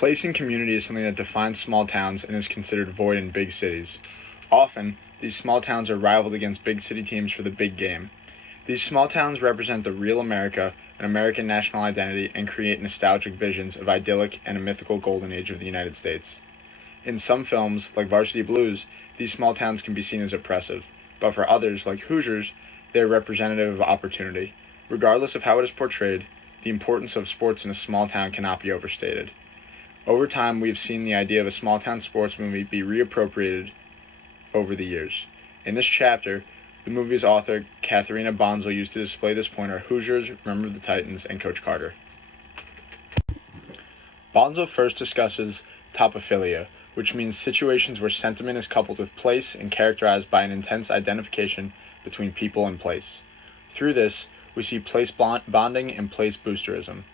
Place and community is something that defines small towns and is considered void in big cities. Often, these small towns are rivaled against big city teams for the big game. These small towns represent the real America, an American national identity, and create nostalgic visions of idyllic and a mythical golden age of the United States. In some films, like Varsity Blues, these small towns can be seen as oppressive, but for others, like Hoosiers, they are representative of opportunity. Regardless of how it is portrayed, the importance of sports in a small town cannot be overstated. Over time, we have seen the idea of a small town sports movie be reappropriated over the years. In this chapter, the movie's author, Katharina Bonsall, used to display this point are Hoosiers, Remember the Titans, and Coach Carter. Bonsall first discusses topophilia, which means situations where sentiment is coupled with place and characterized by an intense identification between people and place. Through this, we see place bonding and place boosterism.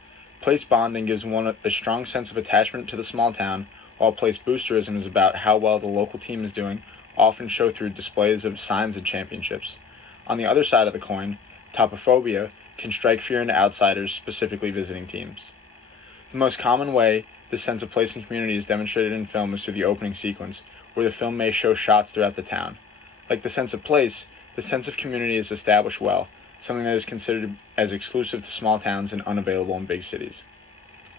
Place bonding gives one a strong sense of attachment to the small town, while place boosterism is about how well the local team is doing, often shown through displays of signs and championships. On the other side of the coin, topophobia can strike fear into outsiders, specifically visiting teams. The most common way this sense of place and community is demonstrated in film is through the opening sequence, where the film may show shots throughout the town. Like the sense of place, the sense of community is established well, something that is considered as exclusive to small towns and unavailable in big cities.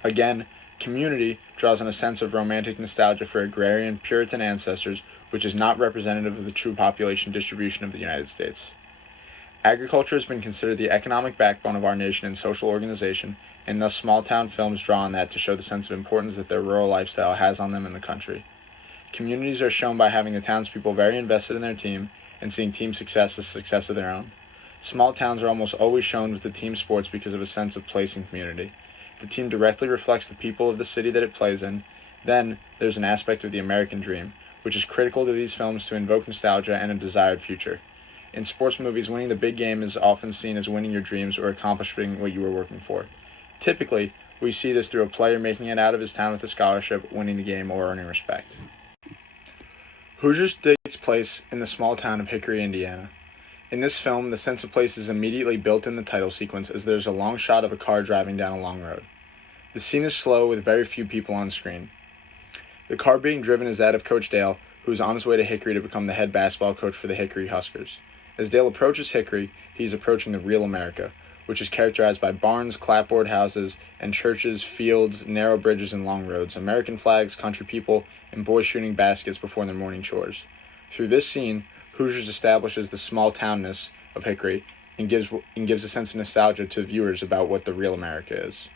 Again, community draws on a sense of romantic nostalgia for agrarian Puritan ancestors, which is not representative of the true population distribution of the United States. Agriculture has been considered the economic backbone of our nation and social organization, and thus small town films draw on that to show the sense of importance that their rural lifestyle has on them in the country. Communities are shown by having the townspeople very invested in their team and seeing team success as success of their own. Small towns are almost always shown with the team sports because of a sense of place and community. The team directly reflects the people of the city that it plays in. Then, there's an aspect of the American dream, which is critical to these films to invoke nostalgia and a desired future. In sports movies, winning the big game is often seen as winning your dreams or accomplishing what you were working for. Typically, we see this through a player making it out of his town with a scholarship, winning the game, or earning respect. Hoosiers takes place in the small town of Hickory, Indiana. In this film, the sense of place is immediately built in the title sequence as there's a long shot of a car driving down a long road. The scene is slow with very few people on screen. The car being driven is that of Coach Dale, who is on his way to Hickory to become the head basketball coach for the Hickory Huskers. As Dale approaches Hickory, he is approaching the real America, which is characterized by barns, clapboard houses, and churches, fields, narrow bridges, and long roads, American flags, country people, and boys shooting baskets before their morning chores. Through this scene, Hoosiers establishes the small townness of Hickory and gives a sense of nostalgia to viewers about what the real America is.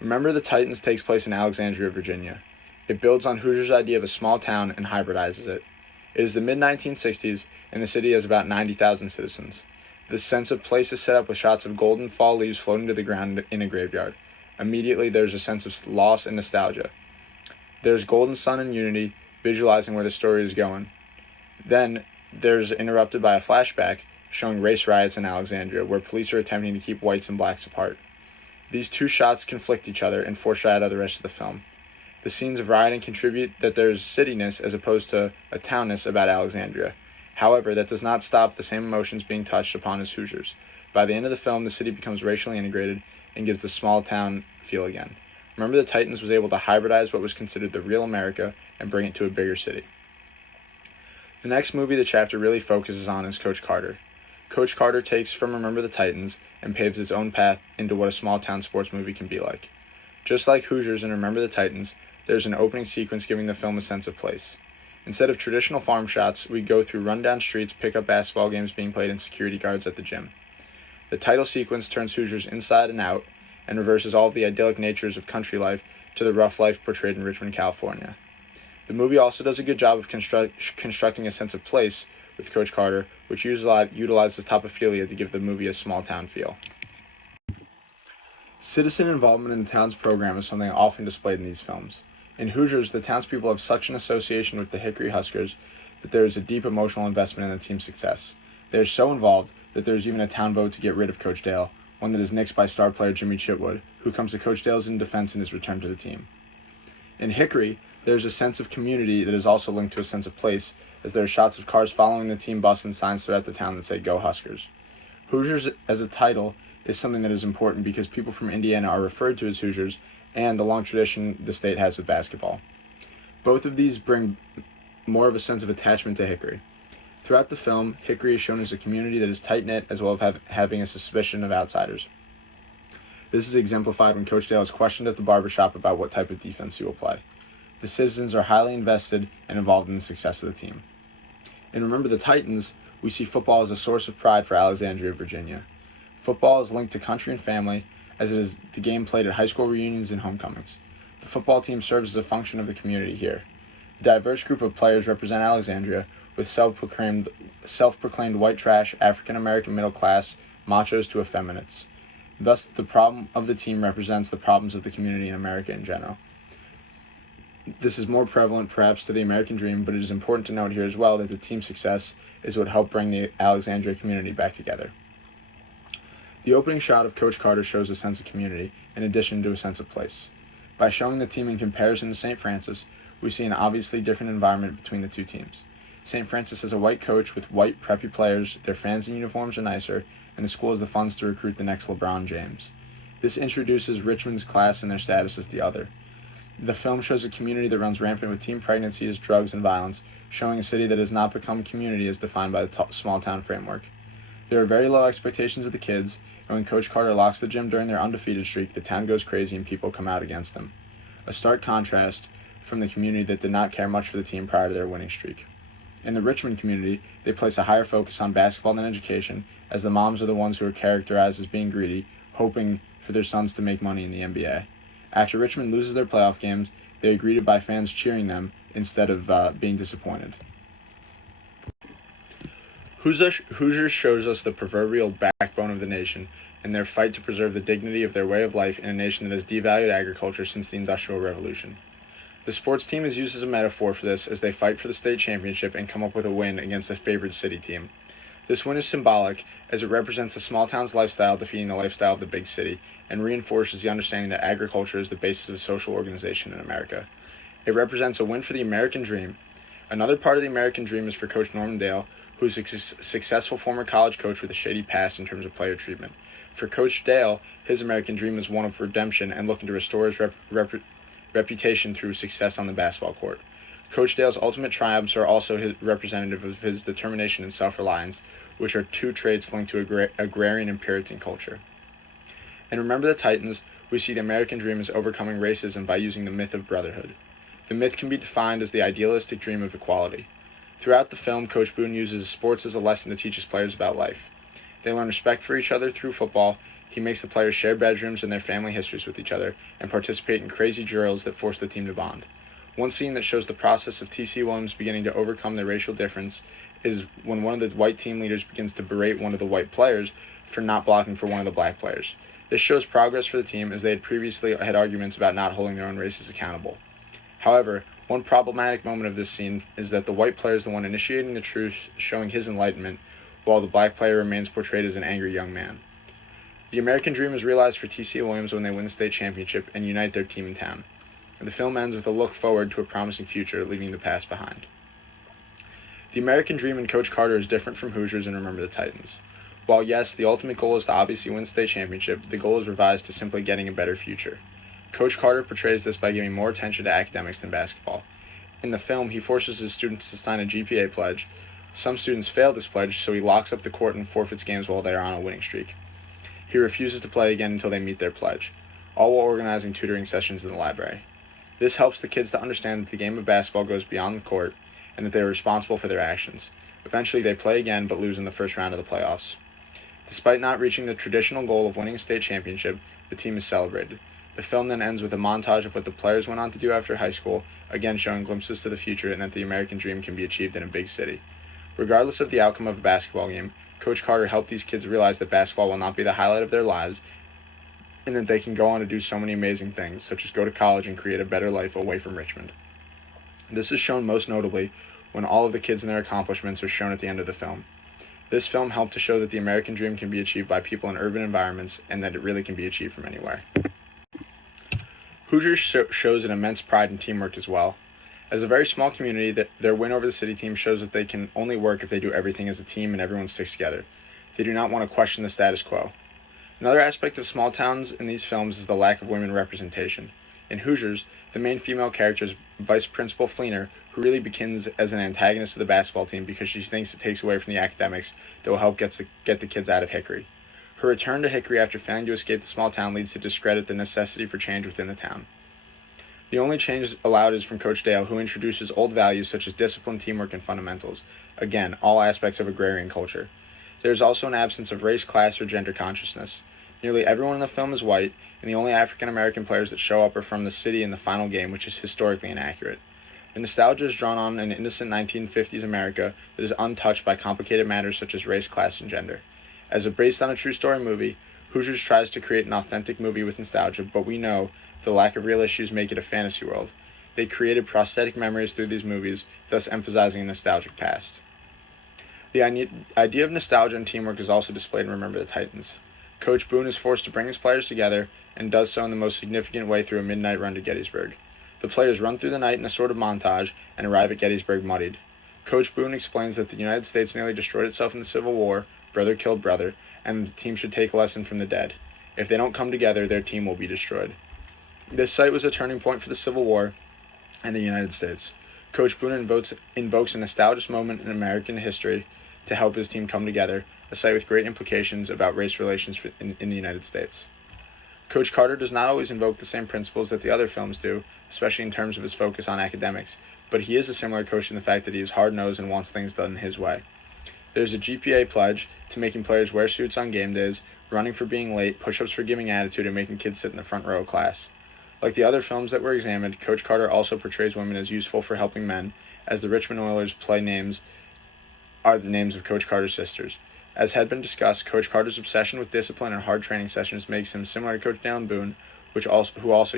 Remember the Titans takes place in Alexandria, Virginia. It builds on Hoosiers' idea of a small town and hybridizes it. It is the mid-1960s, and the city has about 90,000 citizens. This sense of place is set up with shots of golden fall leaves floating to the ground in a graveyard. Immediately, there's a sense of loss and nostalgia. There's golden sun and unity, visualizing where the story is going. Then, there's interrupted by a flashback showing race riots in Alexandria, where police are attempting to keep whites and blacks apart. These two shots conflict each other and foreshadow the rest of the film. The scenes of rioting contribute that there's cityness as opposed to a townness about Alexandria. However, that does not stop the same emotions being touched upon as Hoosiers. By the end of the film, the city becomes racially integrated and gives the small town feel again. Remember the Titans was able to hybridize what was considered the real America and bring it to a bigger city. The next movie the chapter really focuses on is Coach Carter. Coach Carter takes from Remember the Titans and paves its own path into what a small town sports movie can be like. Just like Hoosiers and Remember the Titans, there's an opening sequence giving the film a sense of place. Instead of traditional farm shots, we go through rundown streets, pick up basketball games being played, and security guards at the gym. The title sequence turns Hoosiers inside and out and reverses all of the idyllic natures of country life to the rough life portrayed in Richmond, California. The movie also does a good job of constructing a sense of place with Coach Carter, which utilizes topophilia to give the movie a small town feel. Citizen involvement in the town's program is something often displayed in these films. In Hoosiers, the townspeople have such an association with the Hickory Huskers that there is a deep emotional investment in the team's success. They are so involved that there is even a town vote to get rid of Coach Dale, one that is nixed by star player Jimmy Chitwood, who comes to Coach Dale's defense in his return to the team. In Hickory, there is a sense of community that is also linked to a sense of place, as there are shots of cars following the team bus and signs throughout the town that say "Go Huskers." Hoosiers as a title is something that is important because people from Indiana are referred to as Hoosiers and the long tradition the state has with basketball. Both of these bring more of a sense of attachment to Hickory. Throughout the film, Hickory is shown as a community that is tight-knit as well as having a suspicion of outsiders. This is exemplified when Coach Dale is questioned at the barbershop about what type of defense he will play. The citizens are highly invested and involved in the success of the team. In Remember the Titans, we see football as a source of pride for Alexandria, Virginia. Football is linked to country and family, as it is the game played at high school reunions and homecomings. The football team serves as a function of the community here. The diverse group of players represent Alexandria, with self-proclaimed white trash, African-American middle class, machos to effeminates. Thus, the problem of the team represents the problems of the community in America in general. This is more prevalent perhaps to the American dream, but it is important to note here as well that the team's success is what helped bring the Alexandria community back together. The opening shot of Coach Carter shows a sense of community, in addition to a sense of place. By showing the team in comparison to St. Francis, we see an obviously different environment between the two teams. St. Francis has a white coach with white, preppy players, their fans and uniforms are nicer, and the school has the funds to recruit the next LeBron James. This introduces Richmond's class and their status as the other. The film shows a community that runs rampant with teen pregnancies, drugs, and violence, showing a city that has not become a community as defined by the small-town framework. There are very low expectations of the kids, and when Coach Carter locks the gym during their undefeated streak, the town goes crazy and people come out against them. A stark contrast from the community that did not care much for the team prior to their winning streak. In the Richmond community, they place a higher focus on basketball than education, as the moms are the ones who are characterized as being greedy, hoping for their sons to make money in the NBA. After Richmond loses their playoff games, they are greeted by fans cheering them instead of being disappointed. Hoosiers shows us the proverbial backbone of the nation and their fight to preserve the dignity of their way of life in a nation that has devalued agriculture since the Industrial Revolution. The sports team is used as a metaphor for this as they fight for the state championship and come up with a win against a favored city team. This win is symbolic as it represents a small town's lifestyle defeating the lifestyle of the big city and reinforces the understanding that agriculture is the basis of social organization in America. It represents a win for the American dream. Another part of the American dream is for Coach Norman Dale, who is a successful former college coach with a shady past in terms of player treatment. For Coach Dale, his American dream is one of redemption and looking to restore his reputation through success on the basketball court. Coach Dale's ultimate triumphs are also representative of his determination and self-reliance, which are two traits linked to agrarian and Puritan culture. And Remember the Titans, we see the American dream as overcoming racism by using the myth of brotherhood. The myth can be defined as the idealistic dream of equality. Throughout the film, Coach Boone uses sports as a lesson to teach his players about life. They learn respect for each other through football. He makes the players share bedrooms and their family histories with each other and participate in crazy drills that force the team to bond. One scene that shows the process of T.C. Williams beginning to overcome the racial difference is when one of the white team leaders begins to berate one of the white players for not blocking for one of the black players. This shows progress for the team as they had previously had arguments about not holding their own races accountable. However, one problematic moment of this scene is that the white player is the one initiating the truce, showing his enlightenment, while the black player remains portrayed as an angry young man. The American dream is realized for T.C. Williams when they win the state championship and unite their team in town. And the film ends with a look forward to a promising future, leaving the past behind. The American dream in Coach Carter is different from Hoosiers and Remember the Titans. While yes, the ultimate goal is to obviously win the state championship, the goal is revised to simply getting a better future. Coach Carter portrays this by giving more attention to academics than basketball. In the film, he forces his students to sign a GPA pledge. Some students fail this pledge, so he locks up the court and forfeits games while they are on a winning streak. He refuses to play again until they meet their pledge, all while organizing tutoring sessions in the library. This helps the kids to understand that the game of basketball goes beyond the court and that they are responsible for their actions. Eventually, they play again but lose in the first round of the playoffs. Despite not reaching the traditional goal of winning a state championship, the team is celebrated. The film then ends with a montage of what the players went on to do after high school, again showing glimpses to the future and that the American dream can be achieved in a big city. Regardless of the outcome of a basketball game, Coach Carter helped these kids realize that basketball will not be the highlight of their lives and that they can go on to do so many amazing things, such as go to college and create a better life away from Richmond. This is shown most notably when all of the kids and their accomplishments are shown at the end of the film. This film helped to show that the American dream can be achieved by people in urban environments and that it really can be achieved from anywhere. Hoosiers shows an immense pride and teamwork as well. As a very small community, their win over the city team shows that they can only work if they do everything as a team and everyone sticks together. They do not want to question the status quo. Another aspect of small towns in these films is the lack of women representation. In Hoosiers, the main female character is Vice Principal Fleener, who really begins as an antagonist of the basketball team because she thinks it takes away from the academics that will help get the kids out of Hickory. Her return to Hickory after failing to escape the small town leads to discredit the necessity for change within the town. The only change allowed is from Coach Dale, who introduces old values such as discipline, teamwork, and fundamentals. Again, all aspects of agrarian culture. There is also an absence of race, class, or gender consciousness. Nearly everyone in the film is white, and the only African American players that show up are from the city in the final game, which is historically inaccurate. The nostalgia is drawn on an innocent 1950s America that is untouched by complicated matters such as race, class, and gender. As a based on a true story movie, Hoosiers tries to create an authentic movie with nostalgia, but we know the lack of real issues make it a fantasy world. They created prosthetic memories through these movies, thus emphasizing a nostalgic past. The idea of nostalgia and teamwork is also displayed in Remember the Titans. Coach Boone is forced to bring his players together and does so in the most significant way through a midnight run to Gettysburg. The players run through the night in a sort of montage and arrive at Gettysburg muddied. Coach Boone explains that the United States nearly destroyed itself in the Civil War, brother killed brother, and the team should take a lesson from the dead. If they don't come together, their team will be destroyed. This site was a turning point for the Civil War and the United States. Coach Boone invokes a nostalgic moment in American history to help his team come together, a site with great implications about race relations in the United States. Coach Carter does not always invoke the same principles that the other films do, especially in terms of his focus on academics, but he is a similar coach in the fact that he is hard-nosed and wants things done his way. There's a GPA pledge to making players wear suits on game days, running for being late, push-ups for giving attitude, and making kids sit in the front row of class. Like the other films that were examined, Coach Carter also portrays women as useful for helping men, as the Richmond Oilers play names are the names of Coach Carter's sisters. As had been discussed, Coach Carter's obsession with discipline and hard training sessions makes him similar to Coach Dale Boone, who also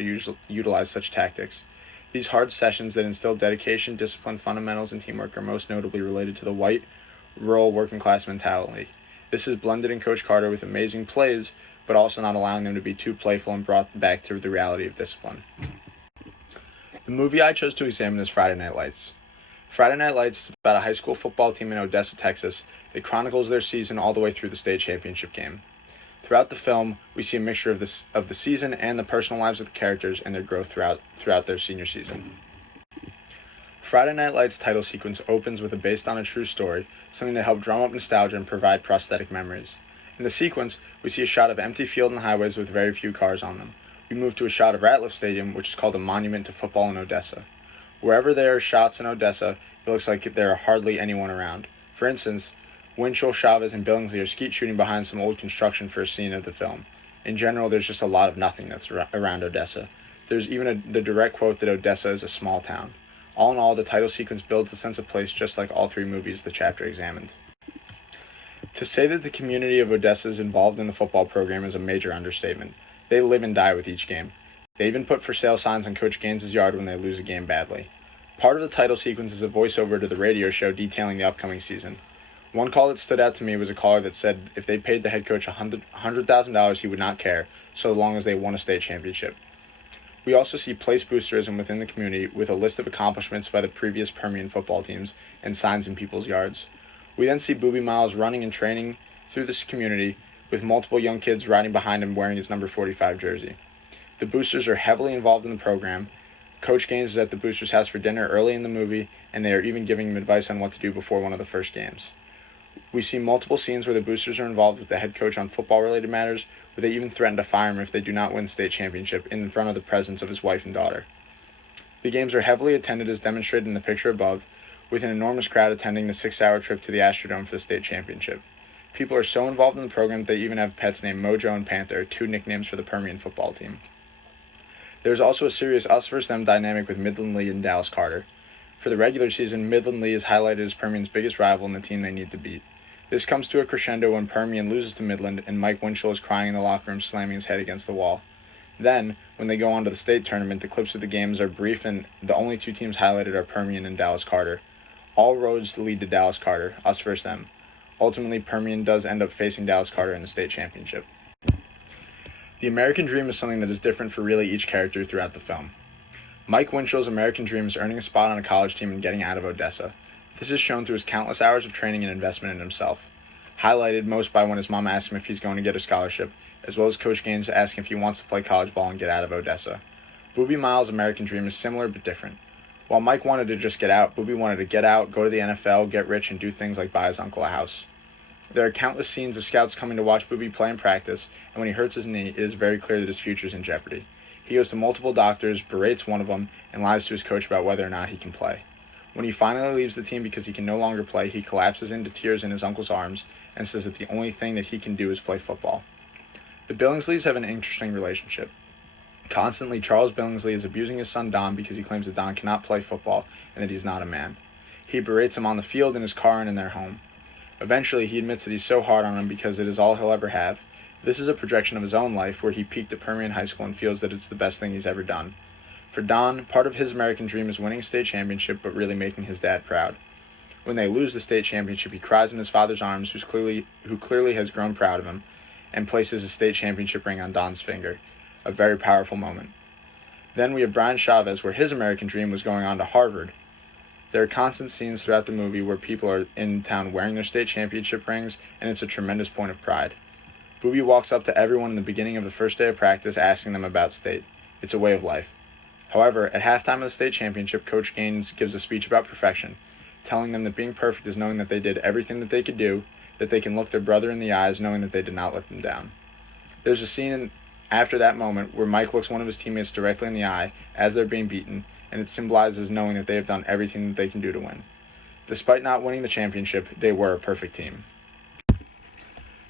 utilize such tactics. These hard sessions that instill dedication, discipline, fundamentals, and teamwork are most notably related to the white, rural, working-class mentality. This is blended in Coach Carter with amazing plays, but also not allowing them to be too playful and brought back to the reality of discipline. The movie I chose to examine is Friday Night Lights. Friday Night Lights is about a high school football team in Odessa, Texas, that chronicles their season all the way through the state championship game. Throughout the film, we see a mixture of the season and the personal lives of the characters and their growth throughout their senior season. Friday Night Lights title sequence opens with a based on a true story, something to help drum up nostalgia and provide prosthetic memories. In the sequence, we see a shot of empty field and highways with very few cars on them. We move to a shot of Ratliff Stadium, which is called a monument to football in Odessa. Wherever there are shots in Odessa, it looks like there are hardly anyone around. For instance, Winchell, Chavez, and Billingsley are skeet shooting behind some old construction for a scene of the film. In general, there's just a lot of nothingness around Odessa. There's even the direct quote that Odessa is a small town. All in all, the title sequence builds a sense of place just like all three movies the chapter examined. To say that the community of Odessa is involved in the football program is a major understatement. They live and die with each game. They even put for sale signs on Coach Gaines' yard when they lose a game badly. Part of the title sequence is a voiceover to the radio show detailing the upcoming season. One call that stood out to me was a caller that said if they paid the head coach $100,000, he would not care, so long as they won a state championship. We also see place boosterism within the community with a list of accomplishments by the previous Permian football teams and signs in people's yards. We then see Boobie Miles running and training through this community with multiple young kids riding behind him wearing his number 45 jersey. The boosters are heavily involved in the program. Coach Gaines is at the boosters' house for dinner early in the movie, and they are even giving him advice on what to do before one of the first games. We see multiple scenes where the boosters are involved with the head coach on football-related matters, where they even threaten to fire him if they do not win the state championship in front of the presence of his wife and daughter. The games are heavily attended as demonstrated in the picture above, with an enormous crowd attending the 6-hour trip to the Astrodome for the state championship. People are so involved in the program that they even have pets named Mojo and Panther, two nicknames for the Permian football team. There is also a serious us versus them dynamic with Midland Lee and Dallas Carter. For the regular season, Midland Lee is highlighted as Permian's biggest rival and the team they need to beat. This comes to a crescendo when Permian loses to Midland and Mike Winchell is crying in the locker room, slamming his head against the wall. Then, when they go on to the state tournament, the clips of the games are brief and the only two teams highlighted are Permian and Dallas Carter. All roads lead to Dallas Carter, us versus them. Ultimately, Permian does end up facing Dallas Carter in the state championship. The American Dream is something that is different for really each character throughout the film. Mike Winchell's American Dream is earning a spot on a college team and getting out of Odessa. This is shown through his countless hours of training and investment in himself. highlighted most by when his mom asked him if he's going to get a scholarship, as well as Coach Gaines asking if he wants to play college ball and get out of Odessa. Boobie Miles' American dream is similar but different. While Mike wanted to just get out, Boobie wanted to get out, go to the NFL, get rich, and do things like buy his uncle a house. There are countless scenes of scouts coming to watch Boobie play in practice, and when he hurts his knee, it is very clear that his future is in jeopardy. He goes to multiple doctors, berates one of them, and lies to his coach about whether or not he can play. When he finally leaves the team because he can no longer play, he collapses into tears in his uncle's arms and says that the only thing that he can do is play football. The Billingsleys have an interesting relationship. Constantly, Charles Billingsley is abusing his son Don because he claims that Don cannot play football and that he's not a man. He berates him on the field, in his car, and in their home. Eventually, he admits that he's so hard on him because it is all he'll ever have. This is a projection of his own life where he peaked at Permian High School and feels that it's the best thing he's ever done. For Don, part of his American dream is winning a state championship but really making his dad proud. When they lose the state championship, he cries in his father's arms, who clearly has grown proud of him, and places a state championship ring on Don's finger. A very powerful moment. Then we have Brian Chavez, where his American dream was going on to Harvard. There are constant scenes throughout the movie where people are in town wearing their state championship rings, and it's a tremendous point of pride. Boobie walks up to everyone in the beginning of the first day of practice asking them about state. It's a way of life. However, at halftime of the state championship, Coach Gaines gives a speech about perfection, telling them that being perfect is knowing that they did everything that they could do, that they can look their brother in the eyes knowing that they did not let them down. There's a scene after that moment where Mike looks one of his teammates directly in the eye as they're being beaten, and it symbolizes knowing that they have done everything that they can do to win. Despite not winning the championship, they were a perfect team.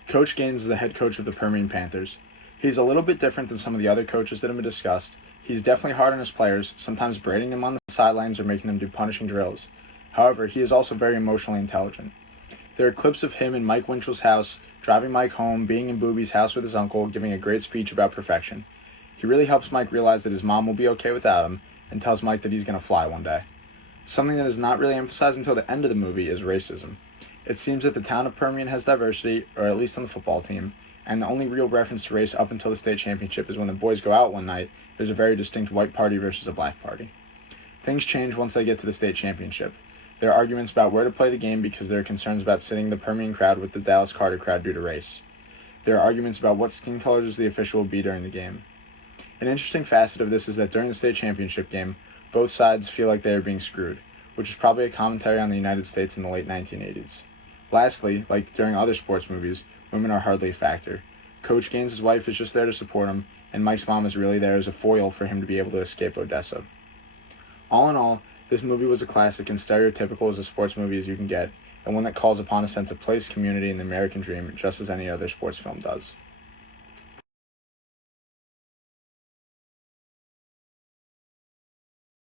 Coach Gaines is the head coach of the Permian Panthers. He's a little bit different than some of the other coaches that have been discussed. He's definitely hard on his players, sometimes berating them on the sidelines or making them do punishing drills. However, he is also very emotionally intelligent. There are clips of him in Mike Winchell's house, driving Mike home, being in Boobie's house with his uncle, giving a great speech about perfection. He really helps Mike realize that his mom will be okay without him, and tells Mike that he's going to fly one day. Something that is not really emphasized until the end of the movie is racism. It seems that the town of Permian has diversity, or at least on the football team, and the only real reference to race up until the state championship is when the boys go out one night, there's a very distinct white party versus a black party. Things change once they get to the state championship. There are arguments about where to play the game because there are concerns about sitting the Permian crowd with the Dallas Carter crowd due to race. There are arguments about what skin colors the official will be during the game. An interesting facet of this is that during the state championship game, both sides feel like they are being screwed, which is probably a commentary on the United States in the late 1980s. Lastly, like during other sports movies, women are hardly a factor. Coach Gaines' wife is just there to support him, and Mike's mom is really there as a foil for him to be able to escape Odessa. All in all, this movie was a classic and stereotypical as a sports movie as you can get, and one that calls upon a sense of place, community, and the American dream just as any other sports film does.